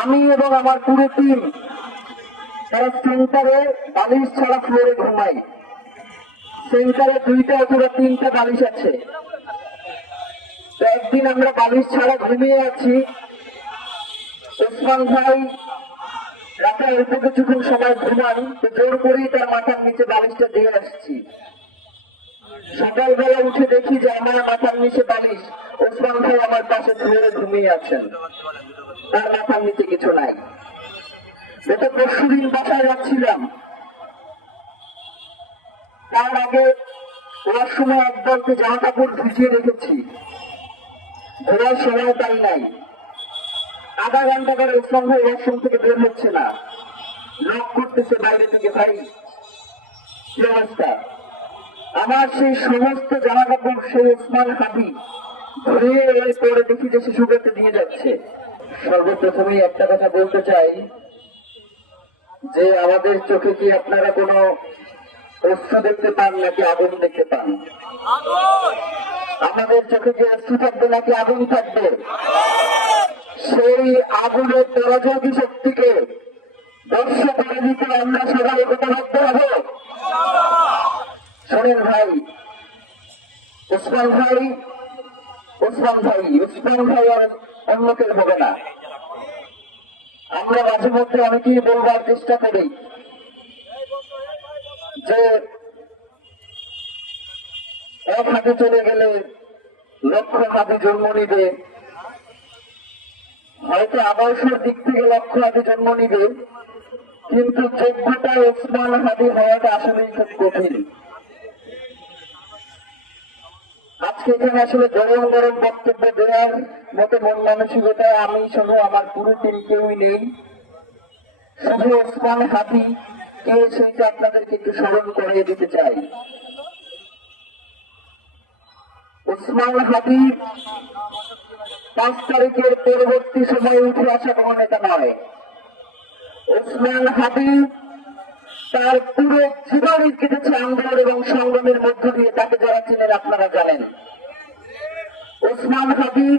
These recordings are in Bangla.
আমি এবং আমার পুরো টিম তারা সেন্টারে বালিশ ছাড়া ফ্লোরে ঘুমাই। সেন্টারে 2টা অথবা 3টা বালিশ আছে। তো একদিন আমরা বালিশ ছাড়া ঘুমিয়ে আছি। ওসমান ভাই রাতে অল্প কিছুক্ষণ সময় ঘুমান, তো জোর করেই তার মাথার নিচে বালিশটা দিয়ে আসছি। সকালবেলা উঠে দেখি যে আমার মাথার নিচে বালিশ, ওসমান ভাই আমার পাশে ফ্লোরে ঘুমিয়ে আছেন, তার মাথার নিচে কিছু নাই। গত পরশুদিন বাসায় যাচ্ছিলাম, তার আগে ওর সময় একদলকে জামা কাপড় ভিজিয়ে রেখেছি, ঘোরার সময় তাই নাই। আধা ঘন্টা করে ওসমান ভাই ওয়াশরুম থেকে বের হচ্ছে না, নক করতেছে বাইরে থেকে, ভাই কি অবস্থা? আমার সেই সমস্ত জামা কাপড় সেই ওসমান হাবি ধুয়ে পরে দেখি যে সে শুকাতে দিয়ে যাচ্ছে। সর্বপ্রথমেই একটা কথা বলতে চাই যে আমাদের চোখে কি আপনারা কোনো অশ্রু দেখতে পান নাকি আগুন দেখতে পান? আমাদের চোখে কি অশ্রু থাকবে নাকি আগুন থাকবে? সেই আগুনের পরাজয়ী শক্তিকে ধ্বংস করে দিতে আমরা সবাই একতাবদ্ধ হব। শোনেন ভাই, ওসমান ভাই আর অন্য কেউ হবে না। আমরা মাঝে মধ্যে অনেকেই বলবার চেষ্টা করি যে এক হাতে চলে গেলে লক্ষ হাতে জন্ম নিবে, হয়তো আদর্শের দিক থেকে লক্ষ হাতে জন্ম নিবে, কিন্তু যোগ্যতা ওসমান হাদি হওয়াটা আসলে খুব কঠিন। আজকে এখানে আসলে গরম গরম বক্তব্য দেওয়ার মতো মন মানসিকতা আমি শুধু আমার পুরো টিম কেউই নেই। শুধু ওসমান হাদি কে সেইটা আপনাদেরকে একটু স্মরণ করিয়ে দিতে চাই। ওসমান হাদি 5 তারিখের পরবর্তী সময়ে উঠে আসা কোনো নেতা নয়। ওসমান হাদি তার পুরো জীবনই কেটেছে আন্দোলন এবং সংগ্রামের মধ্য দিয়ে। তাকে যারা চিনেন আপনারা জানেন। ওসমান হাদি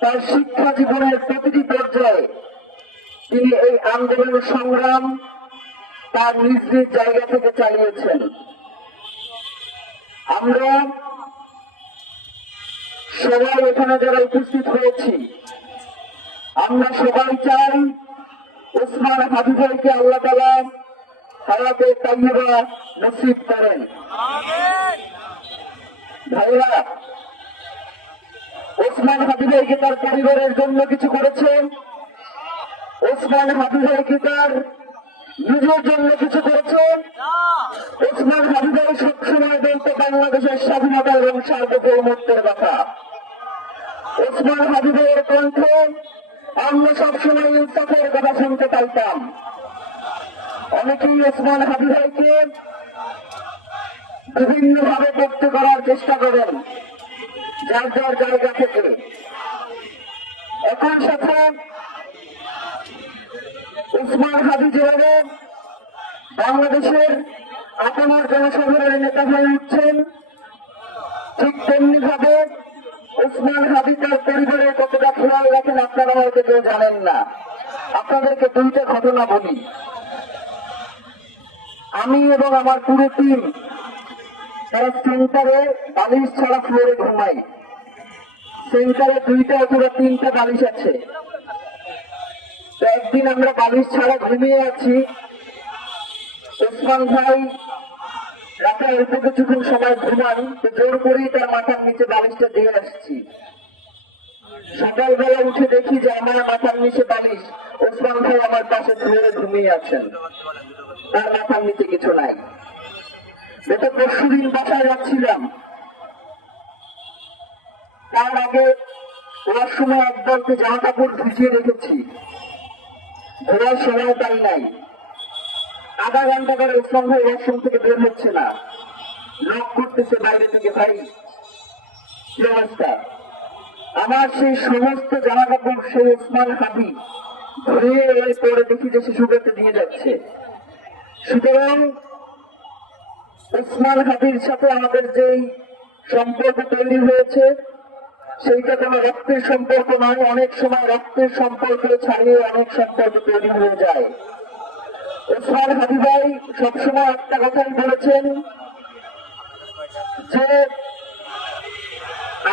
তার শিক্ষা জীবনের প্রতিটি পর্যায়ে তিনি এই আন্দোলন সংগ্রাম তার নিজ নিজ জায়গা থেকে চালিয়েছেন। আমরা সবাই এখানে যারা উপস্থিত হয়েছি, আমরা সবাই চাই ওসমান হাদি ভাইকে আল্লাহ তাআলা হায়াতে তাইয়্যিবা নসিব করেন। ভাইরা, ওসমান হাদি ভাইকে তার পরিবারের জন্য কিছু করেছেন, ওসমান হাদি ভাইকে তার নিজের জন্য কিছু করেছেন। ওসমান হাদি ভাই সবসময় বলতে বাংলাদেশের স্বাধীনতা এবং সার্বভৌমত্বের কথা। ওসমান হাদি ভাইয়ের কণ্ঠে আমরা সবসময় ইনসাফের কথা শুনতে পাইতাম। অনেকেই ওসমান হাদি ভাইকে বিভিন্ন ভাবে ব্যক্ত করার চেষ্টা করেন যার যার জায়গা থেকে। একই সাথে ওসমান হাদি যেভাবে বাংলাদেশের আপনার জনসাধারণের নেতা হয়ে উঠছেন, ঠিক তেমনি ভাবে ওসমান হাদি তার পরিবারের কতটা খেয়াল রাখেন আপনারা হয়তো কেউ জানেন না। আপনাদেরকে 2টা ঘটনা বলি। আমি এবং আমার পুরো টিম তারা সেন্টারে বালিশ ছাড়া ফ্লোরে ঘুমাই। সেন্টারে 2টা অথবা 3টা বালিশ আছে। তো একদিন আমরা বালিশ ছাড়া ঘুমিয়ে আছি। ওসমান ভাই রাতে অল্প কিছুক্ষণ সময় ঘুমান, তো জোর করেই তার মাথার নিচে বালিশটা দিয়ে আসছি। সকালবেলা উঠে দেখি যে আমার মাথার নিচে বালিশ, ওসমান ভাই আমার পাশে ফ্লোরে ঘুমিয়ে আছেন, তার মাথার নিচে কিছু নাই। গত পরশুদিন বাসায় যাচ্ছিলাম, তার আগে ওর সময় একদলকে জামা কাপড় ভিজিয়ে রেখেছি, ঘোরার সময় তাই নাই। আধা ঘন্টা করে ওসমান ভাই ওয়াশরুম থেকে বের হচ্ছে না, নক করতেছে বাইরে থেকে, ভাই কি অবস্থা? আমার সেই সমস্ত জামা কাপড় সেই ওসমান হাবি ধুয়ে পরে দেখি যে সে শুকাতে দিয়ে যাচ্ছে। সুতরাং ওসমান হাবির সাথে আমাদের যেই সম্পর্ক তৈরি হয়েছে, সেইটা কোনো রক্তের সম্পর্ক নয়। অনেক সময় রক্তের সম্পর্ক ছাড়িয়ে অনেক সম্পর্ক তৈরি হয়ে যায়। ওসমান হাদি ভাই সবসময় একটা কথাই বলেছেন যে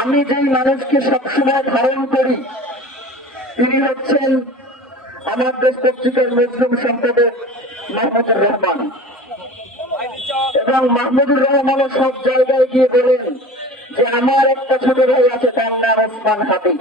আমি যেই মানুষকে সবসময় ধারণ করি তিনি হচ্ছেন আমার দেশ পত্রিকার মুসলিম সম্পাদক মাহমুদুর রহমান। এবং মাহমুদুর রহমানও সব জায়গায় গিয়ে বলেন যে আমার একটা ছোট ভাই আছে, তার নাম ওসমান হাদি।